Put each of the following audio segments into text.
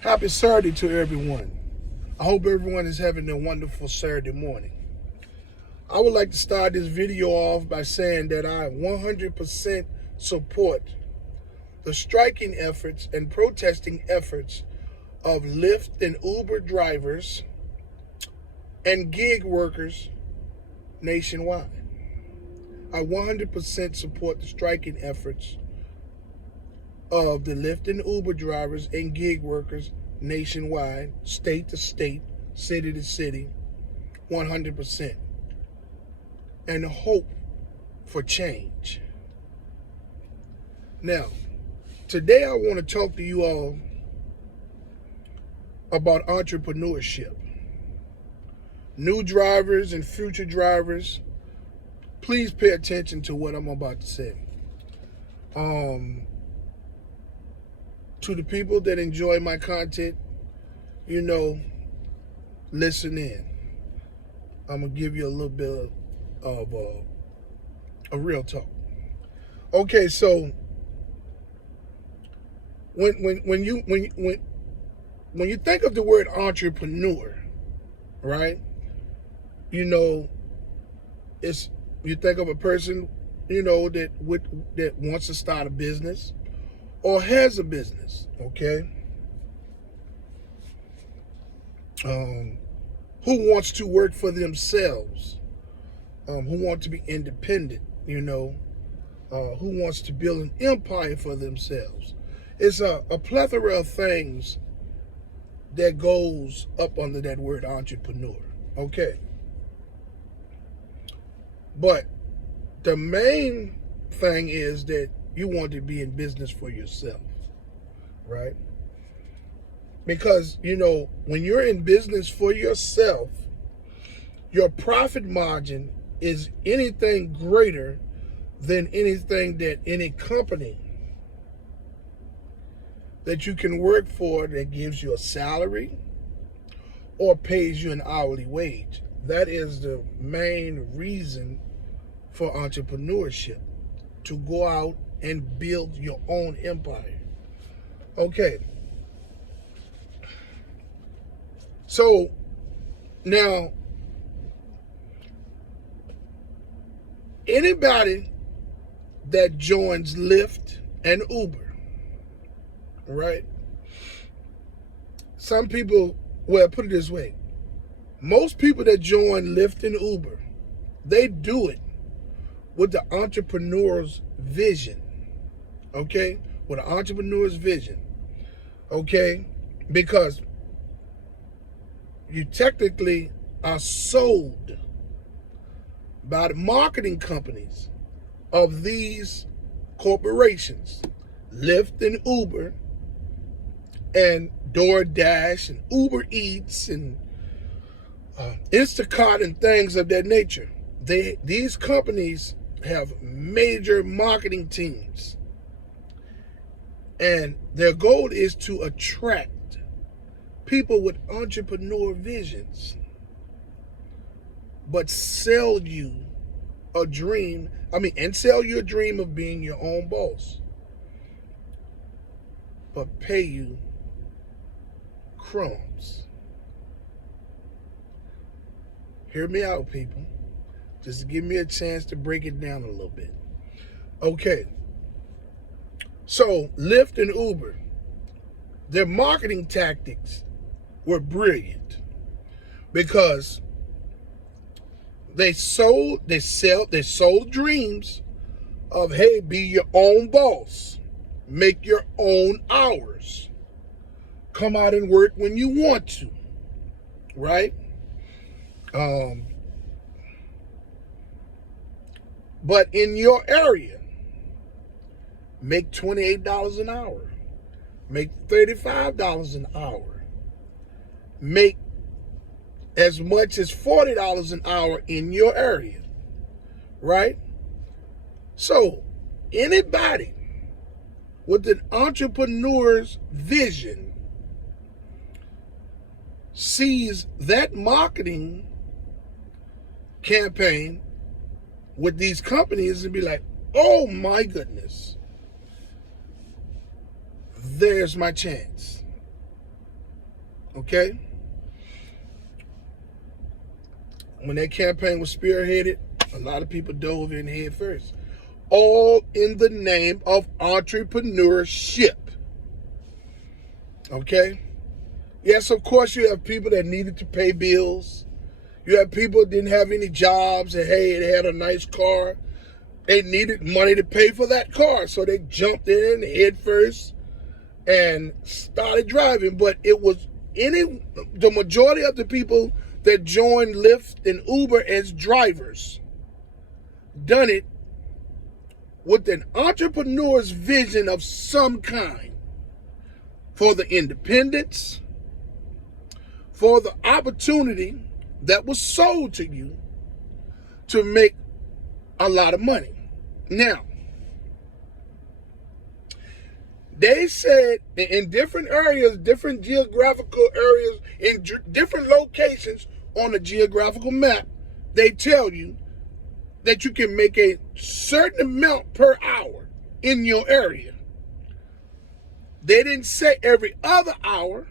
Happy Saturday to everyone. I hope everyone is having a wonderful Saturday morning. I would like to start this video off by saying that I 100% support the striking efforts and protesting efforts of Lyft and Uber drivers and gig workers nationwide. I 100% support the striking efforts of the Lyft and Uber drivers and gig workers nationwide, state to state, city to city, 100%. And hope for change. Now, today I want to talk to you all about entrepreneurship. New drivers and future drivers, please pay attention to what I'm about to say. To the people that enjoy my content, listen in. I'm going to give you a little bit of a real talk. Okay, so when you think of the word entrepreneur, right? You think of a person, that wants to start a business or has a business, okay? Who wants to work for themselves, who want to be independent, who wants to build an empire for themselves. It's a plethora of things that goes up under that word entrepreneur, okay? But the main thing is that you want to be in business for yourself, right? Because, when you're in business for yourself, your profit margin is anything greater than anything that any company that you can work for that gives you a salary or pays you an hourly wage. That is the main reason for entrepreneurship, to go out and build your own empire. Okay. So now, anybody that joins Lyft and Uber, right? Some people, put it this way. Most people that join Lyft and Uber, they do it with the entrepreneur's vision, okay? With an entrepreneur's vision, okay? Because you technically are sold by the marketing companies of these corporations, Lyft and Uber, and DoorDash and Uber Eats and Instacart and things of that nature. These companies have major marketing teams, and their goal is to attract people with entrepreneur visions, but sell you a dream. And sell you a dream of being your own boss, but pay you crumbs. Hear me out, people. Just give me a chance to break it down a little bit. Okay. So, Lyft and Uber, their marketing tactics were brilliant because they sold dreams of, hey, be your own boss, make your own hours, come out and work when you want to, right? But in your area, make $28 an hour, make $35 an hour, make as much as $40 an hour in your area, right? So anybody with an entrepreneur's vision sees that marketing campaign with these companies and be like, oh my goodness, there's my chance. Okay? When that campaign was spearheaded, a lot of people dove in head first. All in the name of entrepreneurship. Okay? Yes, of course, you have people that needed to pay bills. You have people that didn't have any jobs and, hey, they had a nice car. They needed money to pay for that car. So they jumped in head first and started driving. But it was the majority of the people that joined Lyft and Uber as drivers done it with an entrepreneur's vision of some kind for the independence, for the opportunity that was sold to you to make a lot of money. Now, they said in different areas, different geographical areas, in different locations on the geographical map, they tell you that you can make a certain amount per hour in your area. They didn't say every other hour.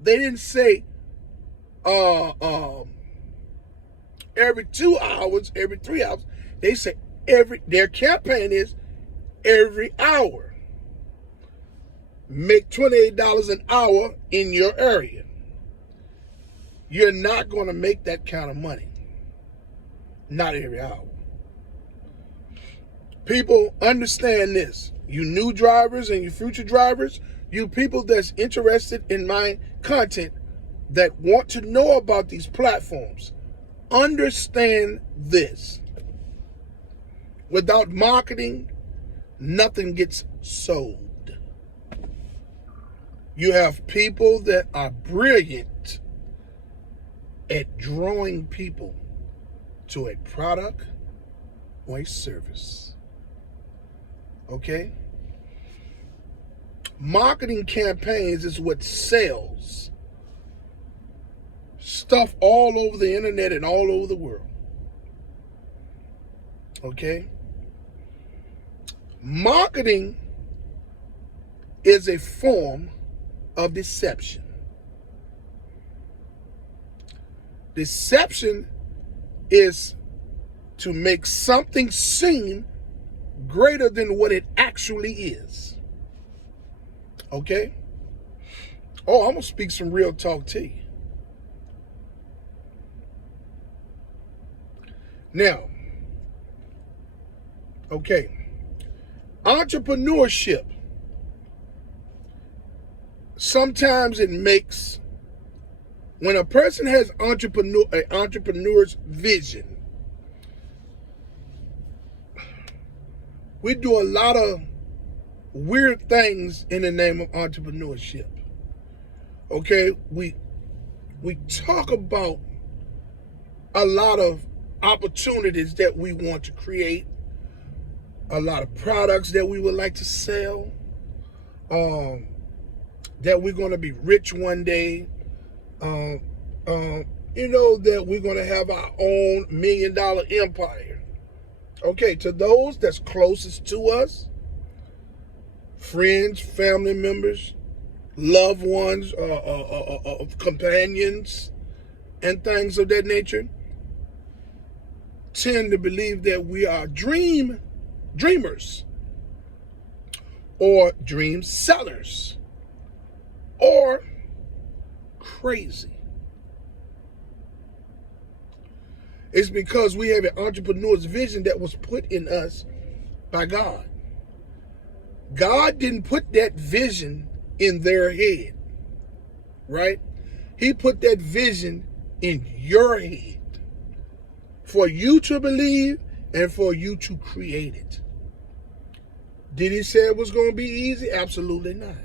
They didn't say every 2 hours, every 3 hours. They say their campaign is every hour. Make $28 an hour in your area. You're not going to make that kind of money. Not every hour. People, understand this. You new drivers and you future drivers, you people that's interested in my content, that want to know about these platforms, understand this. Without marketing, nothing gets sold. You have people that are brilliant at drawing people to a product or a service. Okay? Marketing campaigns is what sells stuff all over the internet and all over the world. Okay? Marketing is a form of deception. Deception is to make something seem greater than what it actually is. Okay? Oh, I'm going to speak some real talk to you. Now, okay, entrepreneurship, sometimes it makes, when a person has an entrepreneur's vision, we do a lot of weird things in the name of entrepreneurship. Okay, we talk about a lot of opportunities that we want to create, a lot of products that we would like to sell, that we're going to be rich one day, that we're going to have our own $1 million empire. Okay, to those that's closest to us, friends, family members, loved ones, companions, and things of that nature, tend to believe that we are dreamers, or dream sellers, or crazy. It's because we have an entrepreneur's vision that was put in us by God. God didn't put that vision in their head, right? He put that vision in your head for you to believe and for you to create it. Did he say it was going to be easy? Absolutely not.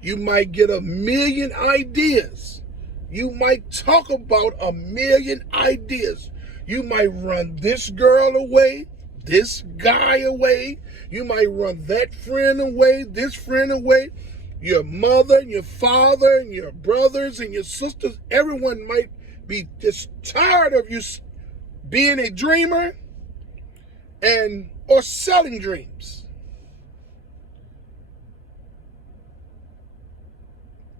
You might get 1 million ideas. You might talk about 1 million ideas. You might run this girl away, this guy away. You might run that friend away, this friend away. Your mother and your father and your brothers and your sisters, everyone might be just tired of you being a dreamer or selling dreams.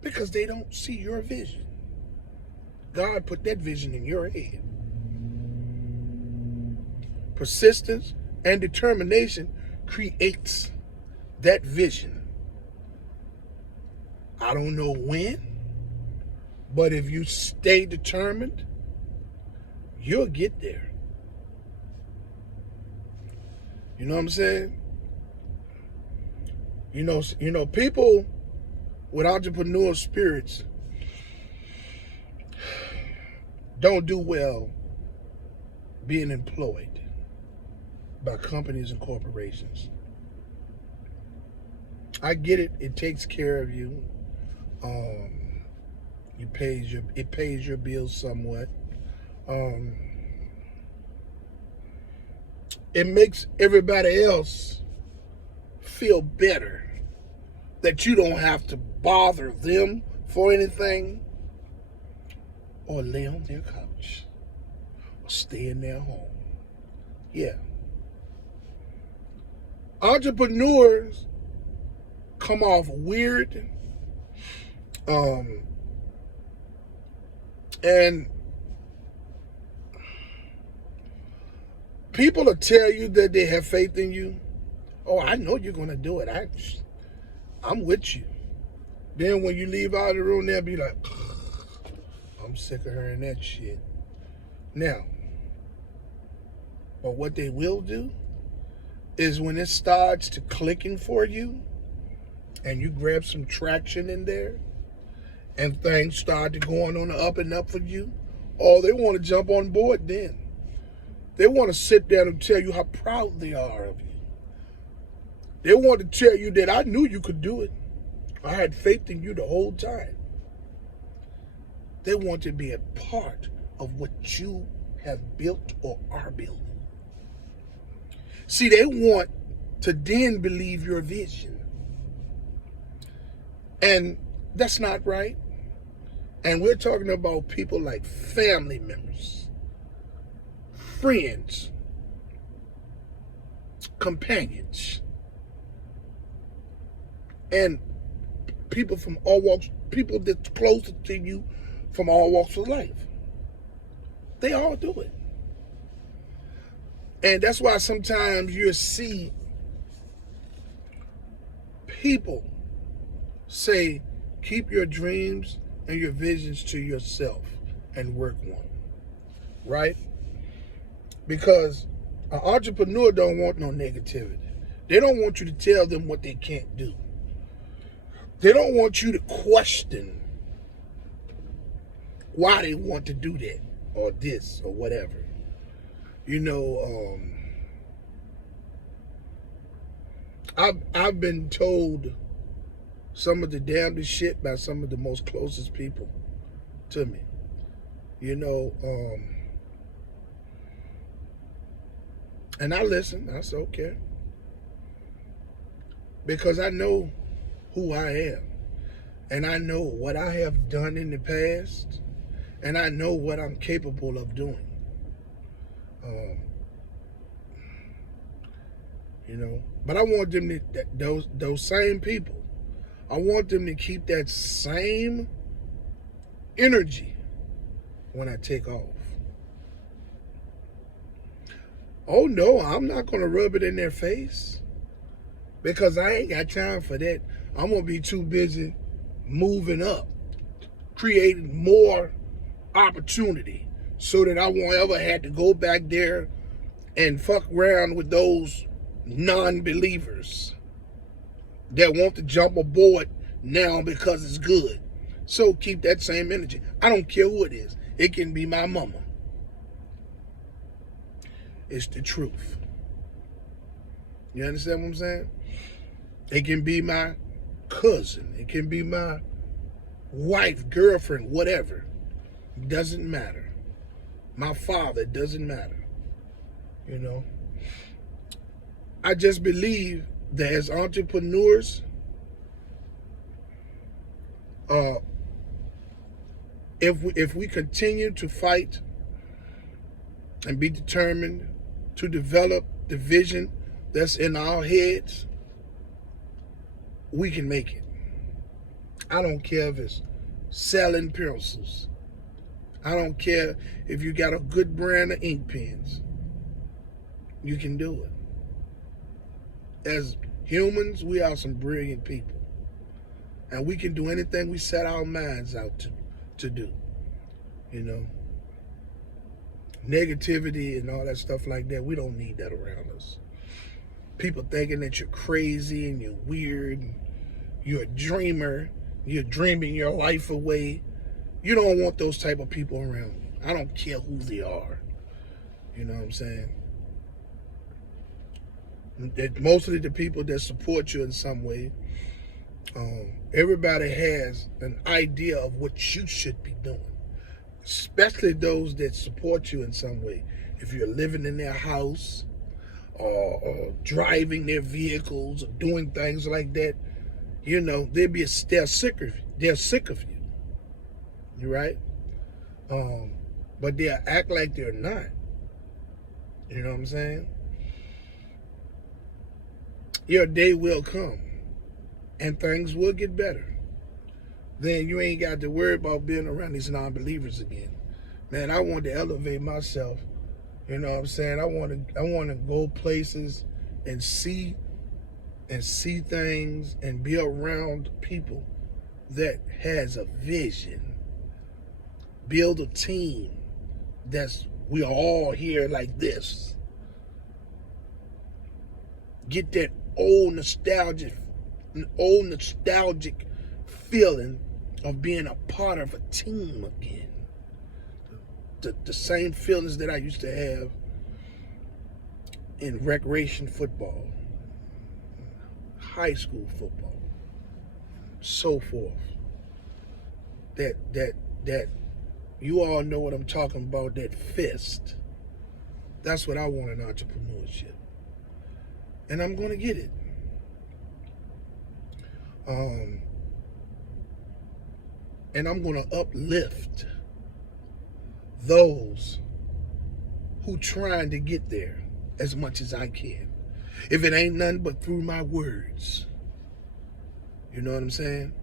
Because they don't see your vision. God put that vision in your head. Persistence and determination creates that vision. I don't know when, but if you stay determined, you'll get there. You know what I'm saying? You know, people with entrepreneurial spirits don't do well being employed by companies and corporations. I get it. It takes care of you. It pays your bills somewhat. It makes everybody else feel better that you don't have to bother them for anything, or lay on their couch, or stay in their home. Yeah. Entrepreneurs come off weird, and people will tell you that they have faith in you. Oh, I know you're going to do it. I'm with you. Then when you leave out of the room, they'll be like, I'm sick of hearing that shit. Now, but what they will do is when it starts to clicking for you and you grab some traction in there and things start to going on the up and up for you, oh, they want to jump on board then. They want to sit down and tell you how proud they are of you. They want to tell you that I knew you could do it. I had faith in you the whole time. They want to be a part of what you have built or are building. See, they want to then believe your vision. And that's not right. And we're talking about people like family members, friends, companions, and people from all walks, people that's closer to you from all walks of life. They all do it. And that's why sometimes you see people say, keep your dreams and your visions to yourself and work one, right? Because an entrepreneur don't want no negativity. They don't want you to tell them what they can't do. They don't want you to question why they want to do that or this or whatever. You know, I've been told some of the damnedest shit by some of the most closest people to me. You know, and I listen. I said, okay. Because I know who I am. And I know what I have done in the past. And I know what I'm capable of doing. You know, but I want them to, those same people, I want them to keep that same energy when I take off. Oh no, I'm not going to rub it in their face because I ain't got time for that. I'm going to be too busy moving up, creating more opportunity so that I won't ever have to go back there and fuck around with those non-believers that want to jump aboard now because it's good. So keep that same energy. I don't care who it is. It can be my mama. It's the truth. You understand what I'm saying? It can be my cousin. It can be my wife, girlfriend, whatever. It doesn't matter. My father, it doesn't matter. You know? I just believe that as entrepreneurs, if we continue to fight and be determined to develop the vision that's in our heads, we can make it. I don't care if it's selling pencils. I don't care if you got a good brand of ink pens. You can do it. As humans, we are some brilliant people. And we can do anything we set our minds out to do. You know, negativity and all that stuff like that, we don't need that around us. People thinking that you're crazy and you're weird, and you're a dreamer, you're dreaming your life away. You don't want those type of people around you. I don't care who they are. You know what I'm saying? Mostly the people that support you in some way. Everybody has an idea of what you should be doing, especially those that support you in some way. If you're living in their house or driving their vehicles or doing things like that, you know, they're sick of you. They're sick of you. You right? But they'll act like they're not. You know what I'm saying? Your day will come and things will get better. Then you ain't got to worry about being around these non-believers again. Man, I want to elevate myself. You know what I'm saying? I want to go places and see things and be around people that has a vision. Build a team we are all here like this. Get that old nostalgic feeling of being a part of a team again. The same feelings that I used to have in recreation football, high school football, so forth. That you all know what I'm talking about, that fist. That's what I want in entrepreneurship. And I'm going to get it. And I'm going to uplift those who trying to get there as much as I can. If it ain't nothing but through my words. You know what I'm saying?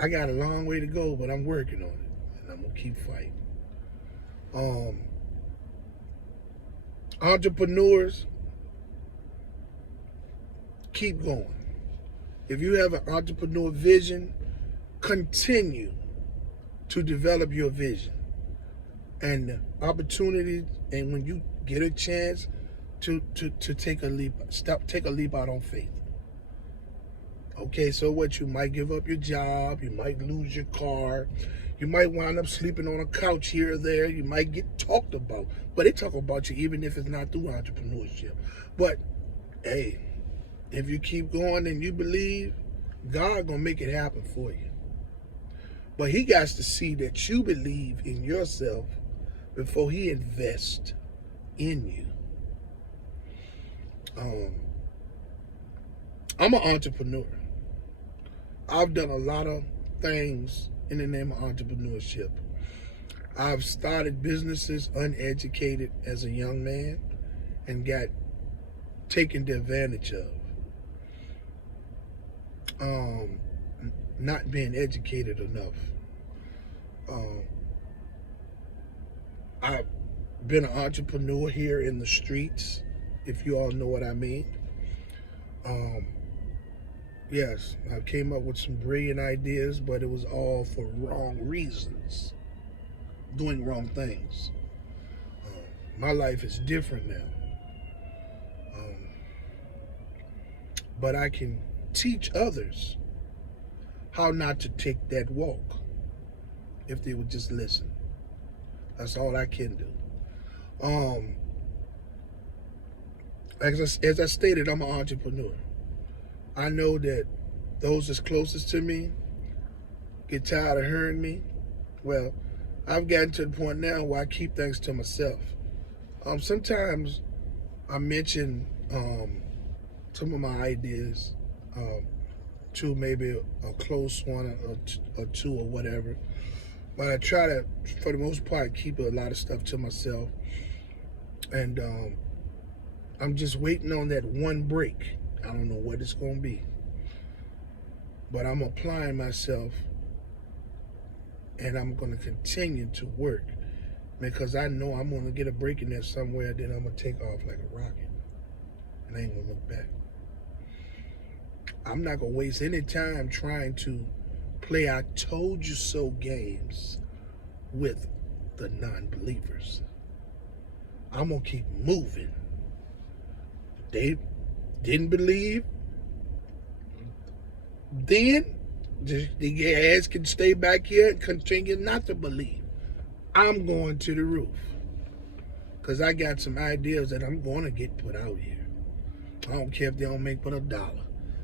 I got a long way to go, but I'm working on it. And I'm going to keep fighting. Entrepreneurs, keep going. If you have an entrepreneur vision, continue to develop your vision and opportunities. And when you get a chance to take a leap, take a leap out on faith. Okay, so what? You might give up your job, you might lose your car, you might wind up sleeping on a couch here or there, you might get talked about, but they talk about you even if it's not through entrepreneurship. But hey, if you keep going and you believe, God gonna make it happen for you. But he got to see that you believe in yourself before he invests in you. I'm an entrepreneur. I've done a lot of things in the name of entrepreneurship. I've started businesses uneducated as a young man and got taken advantage of. Not being educated enough. I've been an entrepreneur here in the streets, if you all know what I mean. Yes, I came up with some brilliant ideas, but it was all for wrong reasons, doing wrong things. My life is different now. But I can teach others how not to take that walk if they would just listen. That's all I can do. As I stated, I'm an entrepreneur. I know that those that's closest to me get tired of hearing me. Well, I've gotten to the point now where I keep things to myself. Sometimes I mention some of my ideas to maybe a close one or two or whatever. But I try to, for the most part, keep a lot of stuff to myself. And I'm just waiting on that one break. I don't know what it's going to be. but I'm applying myself, and I'm going to continue to work because I know I'm going to get a break in there somewhere, then I'm going to take off like a rocket, and I ain't going to look back. I'm not going to waste any time trying to play I told you so games with the non-believers. I'm going to keep moving. They didn't believe then, the ass can stay back here and continue not to believe. I'm going to the roof because I got some ideas that I'm going to get put out here. I don't care if they don't make but $1.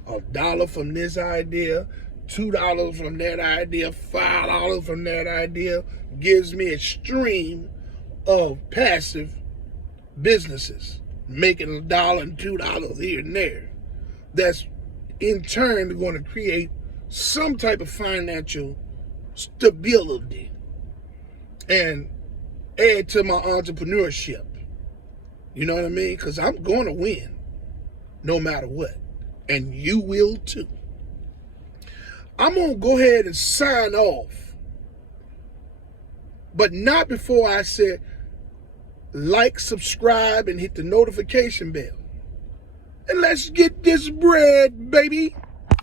$1 from this idea, $2 from that idea, $5 from that idea gives me a stream of passive businesses making $1 and $2 here and there. That's in turn going to create some type of financial stability and add to my entrepreneurship. You know what I mean? Because I'm going to win no matter what. And you will too. I'm going to go ahead and sign off. But not before I said like, subscribe, and hit the notification bell. And let's get this bread, baby.